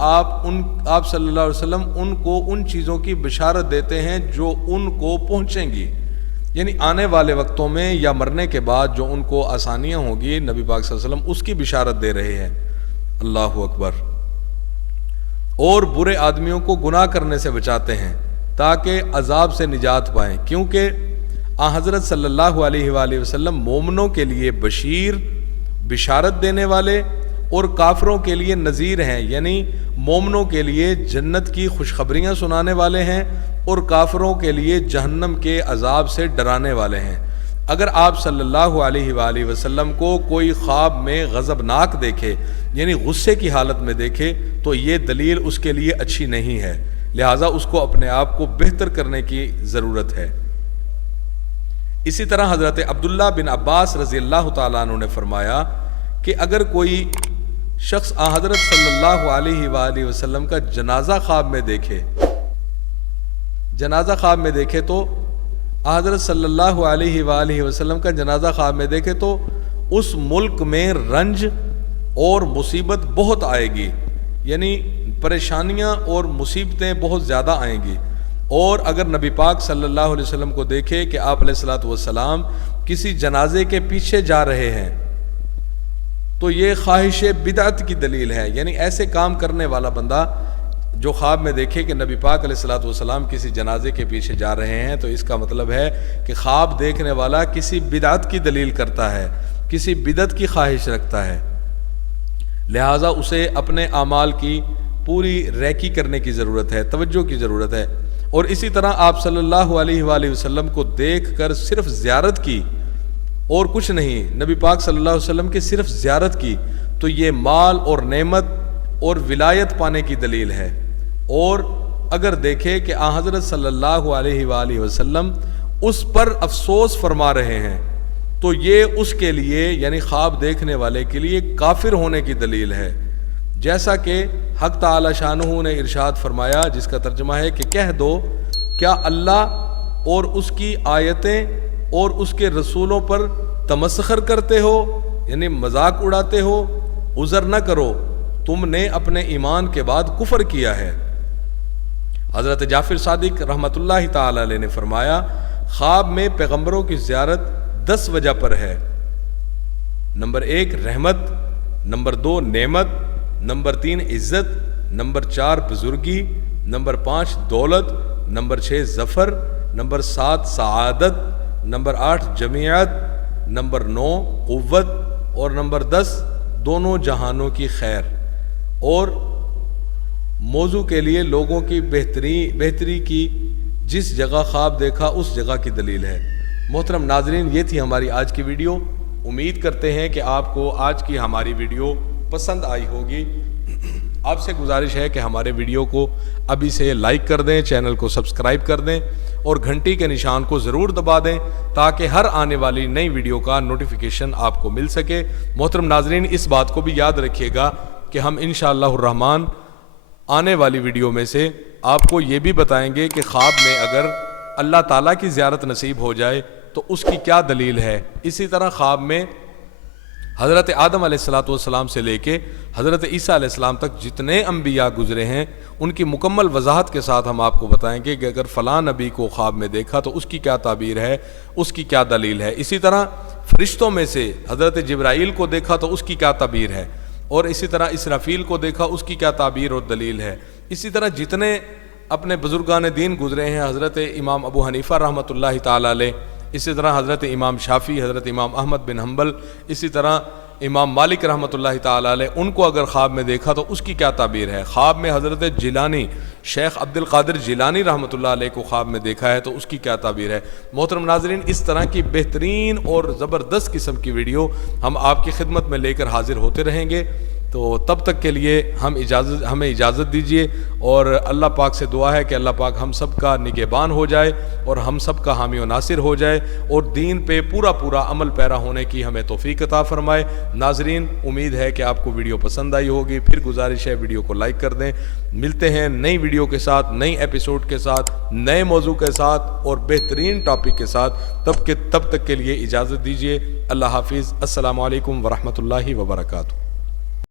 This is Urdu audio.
آپ صلی اللہ علیہ وسلم ان کو ان چیزوں کی بشارت دیتے ہیں جو ان کو پہنچیں گی، یعنی آنے والے وقتوں میں یا مرنے کے بعد جو ان کو آسانیاں ہوں گی، نبی پاک صلی اللہ علیہ وسلم اس کی بشارت دے رہے ہیں۔ اللہ اکبر۔ اور برے آدمیوں کو گناہ کرنے سے بچاتے ہیں تاکہ عذاب سے نجات پائیں، کیونکہ حضرت صلی اللہ علیہ وآلہ وسلم مومنوں کے لیے بشیر، بشارت دینے والے، اور کافروں کے لیے نذیر ہیں، یعنی مومنوں کے لیے جنت کی خوشخبریاں سنانے والے ہیں اور کافروں کے لیے جہنم کے عذاب سے ڈرانے والے ہیں۔ اگر آپ صلی اللہ علیہ وآلہ وسلم کو کوئی خواب میں غضبناک دیکھے، یعنی غصے کی حالت میں دیکھے، تو یہ دلیل اس کے لیے اچھی نہیں ہے، لہٰذا اس کو اپنے آپ کو بہتر کرنے کی ضرورت ہے۔ اسی طرح حضرت عبداللہ بن عباس رضی اللہ تعالیٰ عنہ نے فرمایا کہ اگر کوئی شخص حضرت صلی اللہ علیہ وآلہ وسلم کا جنازہ خواب میں دیکھے تو حضرت صلی اللہ علیہ وآلہ وسلم کا جنازہ خواب میں دیکھے تو اس ملک میں رنج اور مصیبت بہت آئے گی، یعنی پریشانیاں اور مصیبتیں بہت زیادہ آئیں گی۔ اور اگر نبی پاک صلی اللہ علیہ وسلم کو دیکھے کہ آپ علیہ الصلوۃ والسلام کسی جنازے کے پیچھے جا رہے ہیں تو یہ خواہش بدعت کی دلیل ہے، یعنی ایسے کام کرنے والا بندہ جو خواب میں دیکھے کہ نبی پاک علیہ الصلوۃ والسلام کسی جنازے کے پیچھے جا رہے ہیں، تو اس کا مطلب ہے کہ خواب دیکھنے والا کسی بدعت کی دلیل کرتا ہے، کسی بدعت کی خواہش رکھتا ہے، لہٰذا اسے اپنے اعمال کی پوری ریکی کرنے کی ضرورت ہے، توجہ کی ضرورت ہے۔ اور اسی طرح آپ صلی اللہ علیہ وآلہ وسلم کو دیکھ کر صرف زیارت کی اور کچھ نہیں، نبی پاک صلی اللہ علیہ وسلم کی صرف زیارت کی، تو یہ مال اور نعمت اور ولایت پانے کی دلیل ہے۔ اور اگر دیکھے کہ حضرت صلی اللہ علیہ وآلہ وسلم اس پر افسوس فرما رہے ہیں تو یہ اس کے لیے، یعنی خواب دیکھنے والے کے لیے کافر ہونے کی دلیل ہے، جیسا کہ حق تعالی شانہ نے ارشاد فرمایا، جس کا ترجمہ ہے کہ کہہ دو کیا اللہ اور اس کی آیتیں اور اس کے رسولوں پر تمسخر کرتے ہو، یعنی مذاق اڑاتے ہو؟ عذر نہ کرو، تم نے اپنے ایمان کے بعد کفر کیا ہے۔ حضرت جعفر صادق رحمۃ اللہ تعالی علیہ نے فرمایا، خواب میں پیغمبروں کی زیارت 10 وجہ پر ہے۔ نمبر 1 رحمت، نمبر 2 نعمت، نمبر 3 عزت، نمبر 4 بزرگی، نمبر 5 دولت، نمبر 6 ظفر، نمبر 7 سعادت، نمبر 8 جمعیت، نمبر 9 قوت، اور نمبر 10 دونوں جہانوں کی خیر۔ اور موضوع کے لیے لوگوں کی بہتری کی جس جگہ خواب دیکھا اس جگہ کی دلیل ہے۔ محترم ناظرین، یہ تھی ہماری آج کی ویڈیو۔ امید کرتے ہیں کہ آپ کو آج کی ہماری ویڈیو پسند آئی ہوگی۔ آپ سے گزارش ہے کہ ہمارے ویڈیو کو ابھی سے لائک کر دیں، چینل کو سبسکرائب کر دیں اور گھنٹی کے نشان کو ضرور دبا دیں تاکہ ہر آنے والی نئی ویڈیو کا نوٹیفیکیشن آپ کو مل سکے۔ محترم ناظرین، اس بات کو بھی یاد رکھیے گا کہ ہم انشاءاللہ الرحمن آنے والی ویڈیو میں سے آپ کو یہ بھی بتائیں گے کہ خواب میں اگر اللہ تعالیٰ کی زیارت نصیب ہو جائے تو اس کی کیا دلیل ہے۔ اسی طرح خواب میں حضرت آدم علیہ الصلوۃ والسلام سے لے کے حضرت عیسیٰ علیہ السلام تک جتنے انبیاء گزرے ہیں ان کی مکمل وضاحت کے ساتھ ہم آپ کو بتائیں گے کہ اگر فلاں نبی کو خواب میں دیکھا تو اس کی کیا تعبیر ہے، اس کی کیا دلیل ہے۔ اسی طرح فرشتوں میں سے حضرت جبرائیل کو دیکھا تو اس کی کیا تعبیر ہے، اور اسی طرح اسرافیل کو دیکھا اس کی کیا تعبیر اور دلیل ہے۔ اسی طرح جتنے اپنے بزرگان دین گزرے ہیں، حضرت امام ابو حنیفہ رحمۃ اللہ تعالی علیہ، اسی طرح حضرت امام شافعی، حضرت امام احمد بن حنبل، اسی طرح امام مالک رحمۃ اللہ تعالی علیہ، ان کو اگر خواب میں دیکھا تو اس کی کیا تعبیر ہے۔ خواب میں حضرت جیلانی، شیخ عبد القادر جیلانی رحمۃ اللہ علیہ کو خواب میں دیکھا ہے تو اس کی کیا تعبیر ہے۔ محترم ناظرین، اس طرح کی بہترین اور زبردست قسم کی ویڈیو ہم آپ کی خدمت میں لے کر حاضر ہوتے رہیں گے، تو تب تک کے لیے ہمیں اجازت دیجیے، اور اللہ پاک سے دعا ہے کہ اللہ پاک ہم سب کا نگہبان ہو جائے اور ہم سب کا حامی و ناصر ہو جائے اور دین پہ پورا عمل پیرا ہونے کی ہمیں توفیق عطا فرمائے۔ ناظرین، امید ہے کہ آپ کو ویڈیو پسند آئی ہوگی، پھر گزارش ہے ویڈیو کو لائک کر دیں۔ ملتے ہیں نئی ویڈیو کے ساتھ، نئی ایپیسوڈ کے ساتھ، نئے موضوع کے ساتھ اور بہترین ٹاپک کے ساتھ۔ تب تک کے لیے اجازت دیجیے۔ اللہ حافظ۔ السلام علیکم ورحمۃ اللہ وبرکاتہ۔